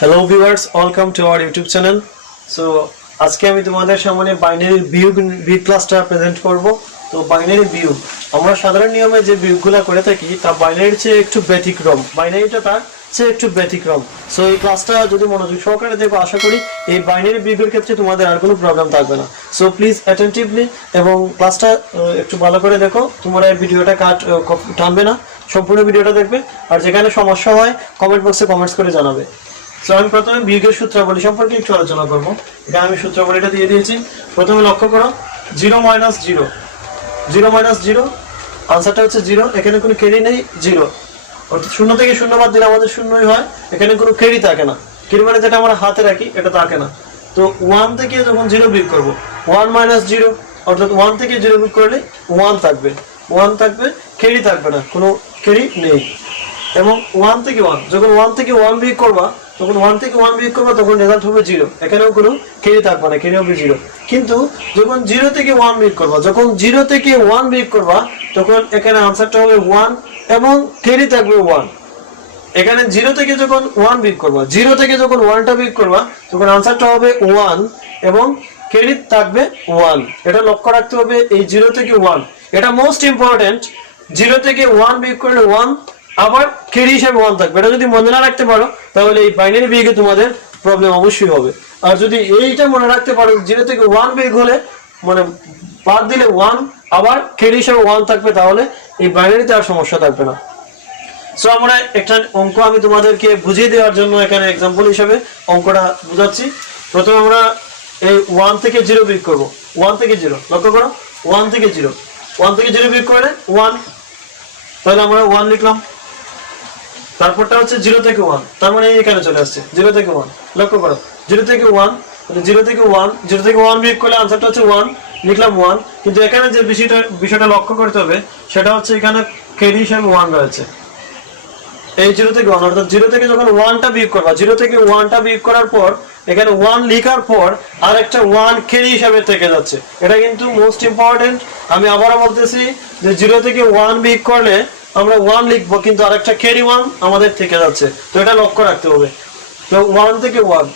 Hello viewers, welcome to our YouTube channel. So আজকে আমি তোমাদের সামনে বাইনারি বিয়োগ ক্লাসটা প্রেজেন্ট করব। তো বাইনারি বিয়োগ আমরা সাধারণ নিয়মে যে বিয়োগগুলো করে থাকি তা বাইনারির চেয়ে একটু ব্যতিক্রম। বাইনারিটা তার চেয়ে একটু ব্যতিক্রম। সো এই ক্লাসটা যদি মনোযোগ সহকারে দেখো আশা করি এই বাইনারি বিয়োগের ক্ষেত্রে তোমাদের আর কোনো প্রবলেম থাকবে না। সো প্লিজ অ্যাটেন্টিভলি এবং ক্লাসটা একটু ভালো করে দেখো। তোমরা এই ভিডিওটা টানবে না, সম্পূর্ণ ভিডিওটা দেখবে। আর যেখানে সমস্যা হয় কমেন্ট বক্সে কমেন্টস করে জানাবে। সো আমি প্রথমে বিয়োগের সূত্রাবলী সম্পর্কে একটু আলোচনা করব। এখানে আমি সূত্রাবলীটা দিয়ে দিয়েছি। প্রথমে লক্ষ্য করো 0 - 0 আনসারটা হচ্ছে 0। এখানে কোনো ক্যারি নেই, 0 অর্থাৎ 0 থেকে 0 বাদ দিলে আমাদের 0ই হয়। এখানে কোনো ক্যারি থাকে না। ক্যারি মানে যেটা আমরা হাতে রাখি এটা থাকে না। তো 1 থেকে যখন 0 বিয়োগ করব 1 - 0 অর্থাৎ 1 থেকে 0 বিয়োগ করলে 1 থাকবে, 1 থাকবে, ক্যারি থাকবে না, কোনো ক্যারি নেই। এবং 1 থেকে 1 যখন 1 থেকে 1 বিয়োগ করবা তখন 1 থেকে 1 বিয়োগ করবা তখন রেজাল্ট হবে 0। এখানেও কোনো ক্যারি থাকবে না, ক্যারি হবে 0। কিন্তু যখন 0 থেকে 1 বিয়োগ করবা, যখন 0 থেকে 1 বিয়োগ করবা তখন এখানে আনসারটা হবে 1 এবং ক্যারি থাকবে 1। এখানে 0 থেকে যখন 1 বিয়োগ করবা, 0 থেকে যখন 1টা বিয়োগ করবা তখন আনসারটা হবে 1 এবং ক্যারি থাকবে 1। এটা লক্ষ্য রাখতে হবে এই 0 থেকে 1, এটা মোস্ট ইম্পর্টেন্ট। 0 থেকে 1 বিয়োগ করলে 1 আবার ক্যারি হিসেবে 1 থাকবে। এটা যদি মনে না রাখতে পারো তাহলে এই বাইনারি বিয়োগে তোমাদের প্রবলেম অবশ্যই হবে। আর যদি এইটা মনে রাখতে পারো 0 থেকে 1 বিয়োগ হলে মানে বাদ দিলে 1 আবার ক্যারি হিসেবে 1 থাকবে, তাহলে এই বাইনারিতে আর সমস্যা থাকবে না। সো আমরা একটা অঙ্ক আমি তোমাদেরকে বুঝিয়ে দেওয়ার জন্য এখানে एग्जांपल হিসেবে অঙ্কটা বুঝাচ্ছি। প্রথমে আমরা এই 1 থেকে 0 বিয়োগ করব। 1 থেকে 0 লক্ষ্য করো, 1 থেকে 0 বিয়োগ করলে 1, তাহলে আমরা 1 লিখলাম। তারপরটা হচ্ছে 0 থেকে 1, তার মানে এখানে চলে আসছে 0 থেকে 1। লক্ষ্য করো 0 থেকে 1, 0 থেকে 1 বিয়োগ করলে আনসারটা হচ্ছে 1, লিখলাম 1। কিন্তু এখানে যে বিষয়টা লক্ষ্য করতে হবে সেটা হচ্ছে এখানে ক্যারি হিসেবে 1 রয়েছে। এই 0 থেকে 1 অর্থাৎ 0 থেকে যখন 1টা বিয়োগ করবা, 0 থেকে 1টা বিয়োগ করার পর এখানে 1 লেখার পর আরেকটা 1 ক্যারি হিসেবে থেকে যাচ্ছে। এটা কিন্তু মোস্ট ইম্পর্টেন্ট। আমি আবারও বলতেছি যে 0 থেকে 1 বিয়োগ করলে আমরা 1 লিখবো কিন্তু আরেকটা ক্যারি 1 আমাদের থেকে যাচ্ছে। তো এটা লক্ষ্য রাখতে হবে। তো 1 থেকে 1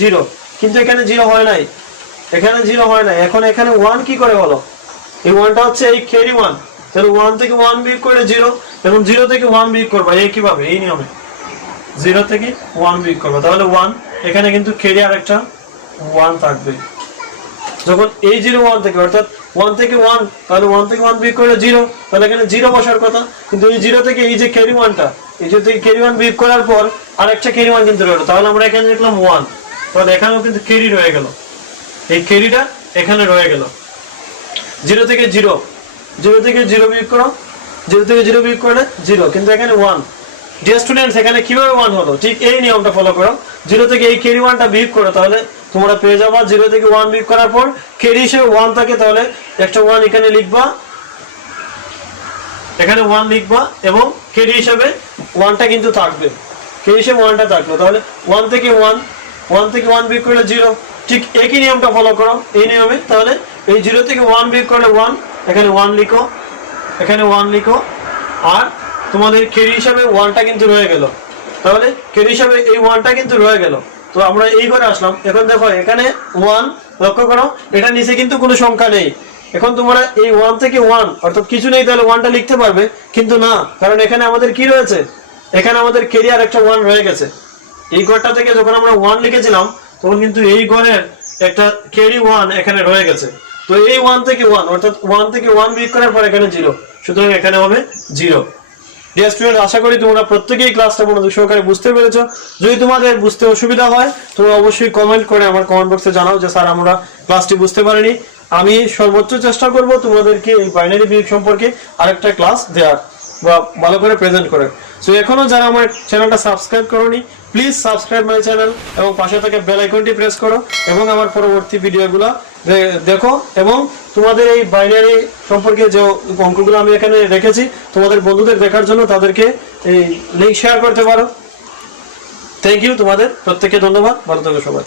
0, কিন্তু এখানে 0 হয় নাই, এখানে 0 হয় নাই। এখন এখানে 1 কি করে হলো? এই 1টা হচ্ছে এই ক্যারি 1, তাহলে 1 থেকে 1 বিয়োগ করলে 0 এবং 0 থেকে 1 বিয়োগ করবা এই কিভাবে, এই নিয়মে 0 থেকে 1 বিয়োগ করবা, তাহলে 1 এখানে কিন্তু ক্যারি আরেকটা 1 থাকবে। যখন এই 0 1 থেকে অর্থাৎ 1 থেকে 1, তাহলে 1 থেকে 1 বিয়োগ করলে 0, তাহলে এখানে 0 বসার কথা। কিন্তু এই 0 থেকে এই যে ক্যারি 1টা, এই যে থেকে ক্যারি 1 বিয়োগ করার পর আরেকটা ক্যারি 1 কিন্তু রইলো, তাহলে আমরা এখানে লিখলাম 1, তাহলে এখানেও কিন্তু ক্যারি রয়ে গেল, এই ক্যারিটা এখানে রয়ে গেল। 0 থেকে 0 বিয়োগ করো, 0 থেকে 0 বিয়োগ করলে 0, কিন্তু এখানে 1। ডিয়ার স্টুডেন্টস, এখানে কিভাবে 1 হলো? ঠিক এই নিয়মটা ফলো করো। 0 থেকে এই ক্যারি 1টা বিয়োগ করো, তাহলে তোমরা পেয়ে যাবা 0 থেকে 1 বিয়োগ করার পর ক্যারি হিসেবে 1 থাকে, তাহলে একটা 1 এখানে লিখবা, এখানে 1 লিখবা এবং ক্যারি হিসেবে 1টা কিন্তু থাকবে, ক্যারি হিসেবে 1টা থাকলো। তাহলে 1 থেকে 1 বিয়োগ করলে 0, ঠিক একই নিয়মটা ফলো করো এই নিয়মে। তাহলে এই 0 থেকে 1 বিয়োগ করলে 1, এখানে 1 লিখো, এখানে 1 লিখো, আর তোমাদের ক্যারি হিসেবে 1টা কিন্তু রয়ে গেল। তাহলে ক্যারি হিসেবে এই 1টা কিন্তু রয়ে গেল। তো আমরা এই করে আসলাম। এখন দেখো এখানে 1 লক্ষ্য করো, এটা নিচে কিন্তু কোনো সংখ্যা নেই। এখন তোমরা এই 1 থেকে 1 অর্থাৎ কিছু নেই, তাহলে 1টা লিখতে পারবে, কিন্তু না, কারণ এখানে আমাদের কি রয়েছে, এখানে আমাদের ক্যারি আর একটা 1 রয়ে গেছে। এই ঘরটা থেকে যখন আমরা 1 লিখেছিলাম তখন কিন্তু এই ঘরের একটা ক্যারি 1 এখানে রয়ে গেছে। তো এই 1 থেকে 1 অর্থাৎ 1 থেকে 1 বিয়োগ করার পর এখানে 0, সুতরাং এখানে হবে 0। ডিয়ার স্টুডেন্ট, আশা করি তোমরা প্রত্যেকেই ক্লাসটা মনোযোগ সহকারে বুঝতে পেরেছো। যদি তোমাদের বুঝতে অসুবিধা হয় তোমরা অবশ্যই কমেন্ট করে আমার কমেন্ট বক্সে জানাও যে স্যার আমরা ক্লাসটি বুঝতে পারিনি। আমি সর্বোচ্চ চেষ্টা করব তোমাদেরকে এই বাইনারি বিয়োগ সম্পর্কে আরেকটা ক্লাস দেওয়ার বা ভালো করে প্রেজেন্ট করার। সো এখনো যারা আমার চ্যানেলটা সাবস্ক্রাইব করোনি প্লিজ সাবস্ক্রাইব মাই চ্যানেল এবং পাশে থাকা বেল আইকনটি প্রেস করো এবং আমার পরবর্তী ভিডিওগুলো দেখো। এবং তোমাদের এই বাইনারি সম্পর্কে যে অঙ্কগুলো আমি এখানে রেখেছি তোমাদের বন্ধুদের দেখার জন্য তাদেরকে এই লিংক শেয়ার করতে পারো। থ্যাংক ইউ, তোমাদের প্রত্যেককে ধন্যবাদ, ভালো থাকো সবাই।